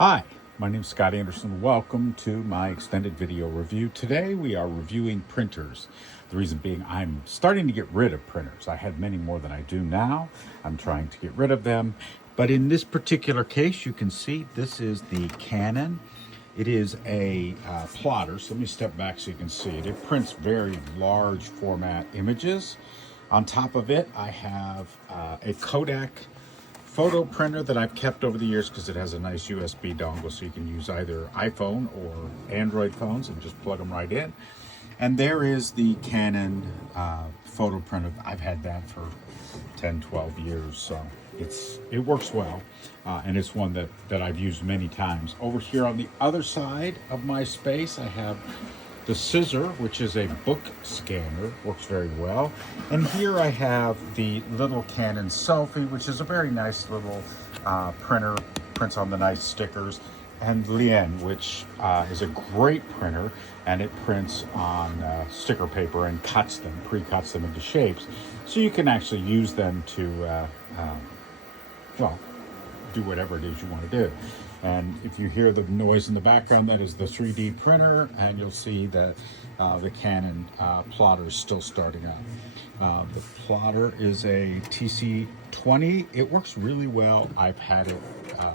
Hi, my name is Scott Anderson. Welcome to my extended video review. Today we are reviewing printers. The reason being I'm starting to get rid of printers. I had many more than I do now. I'm trying to get rid of them. But in this particular case, you can see this is the Canon. It is a plotter, so let me step back so you can see it. It prints very large format images. On top of it, I have a Kodak photo printer that I've kept over the years because it has a nice USB dongle, so you can use either iPhone or Android phones and just plug them right in. And there is the Canon photo printer. I've had that for 10, 12 years, so it works well. And it's one that I've used many times. Over here on the other side of my space, I have the Scissor, which is a book scanner, works very well. And here I have the little Canon Selfie, which is a very nice little printer, prints on the nice stickers. And Lian, which is a great printer, and it prints on sticker paper and cuts them, pre-cuts them into shapes. So you can actually use them to, well, do whatever it is you want to do. And if you hear the noise in the background, that is the 3D printer, and you'll see that the Canon plotter is still starting up. The plotter is a TC20. It works really well. I've had it a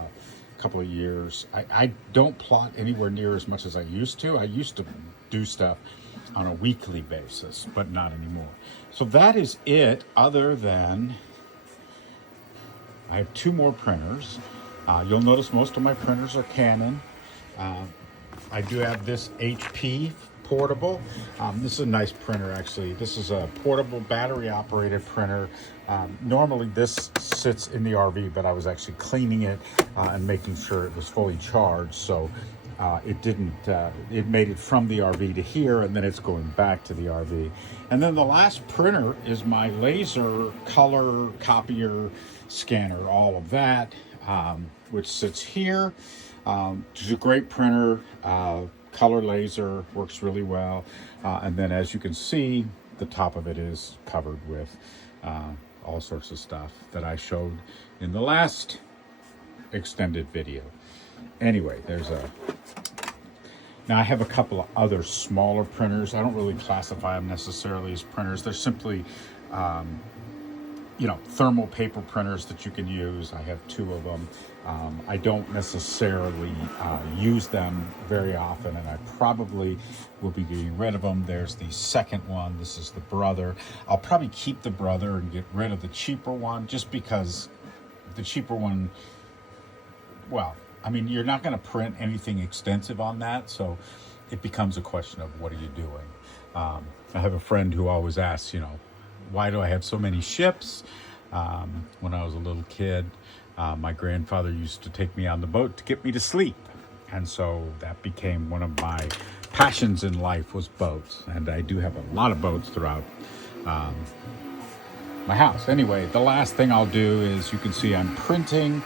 couple of years. I don't plot anywhere near as much as I used to. I used to do stuff on a weekly basis, but not anymore. So that is it, other than I have two more printers. You'll notice most of my printers are Canon. I do have this HP portable. This is a nice printer, actually. This is a portable battery-operated printer. Normally this sits in the RV, but I was actually cleaning it and making sure it was fully charged, so it didn't. It made it from the RV to here, and then it's going back to the RV. And then the last printer is my laser color copier scanner, all of that. Which sits here. It's a great printer, color laser, works really well. And then as you can see, the top of it is covered with all sorts of stuff that I showed in the last extended video. Anyway, now I have a couple of other smaller printers. I don't really classify them necessarily as printers. They're simply thermal paper printers that you can use. I have two of them. I don't necessarily use them very often, and I probably will be getting rid of them. There's the second one. This is the Brother. I'll probably keep the Brother and get rid of the cheaper one, just because the cheaper one, well, I mean, you're not going to print anything extensive on that, so it becomes a question of what are you doing. I have a friend who always asks, why do I have so many ships? When I was a little kid, my grandfather used to take me on the boat to get me to sleep. And so that became one of my passions in life, was boats. And I do have a lot of boats throughout my house. Anyway, the last thing I'll do is, you can see I'm printing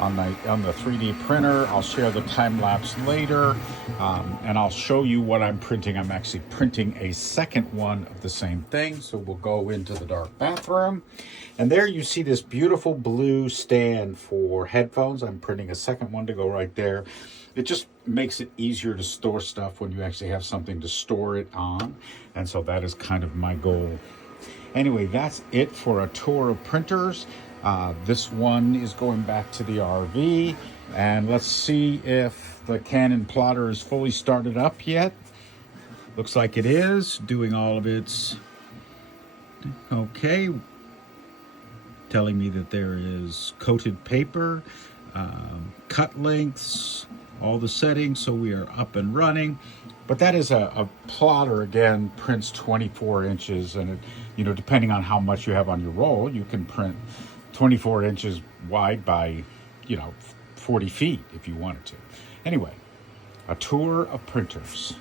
on the 3D printer. I'll share the time lapse later, and I'll show you what I'm printing. I'm actually printing a second one of the same thing, so we'll go into the dark bathroom. And there you see this beautiful blue stand for headphones. I'm printing a second one to go right there. It just makes it easier to store stuff when you actually have something to store it on, and so that is kind of my goal. Anyway, that's it for a tour of printers. This one is going back to the RV, and let's see if the Canon plotter is fully started up yet. Looks like it is, doing all of its okay, telling me that there is coated paper, cut lengths, all the settings, so we are up and running. But that is a plotter, again, prints 24 inches, and it, depending on how much you have on your roll, you can print 24 inches wide by, 40 feet if you wanted to. Anyway, a tour of printers.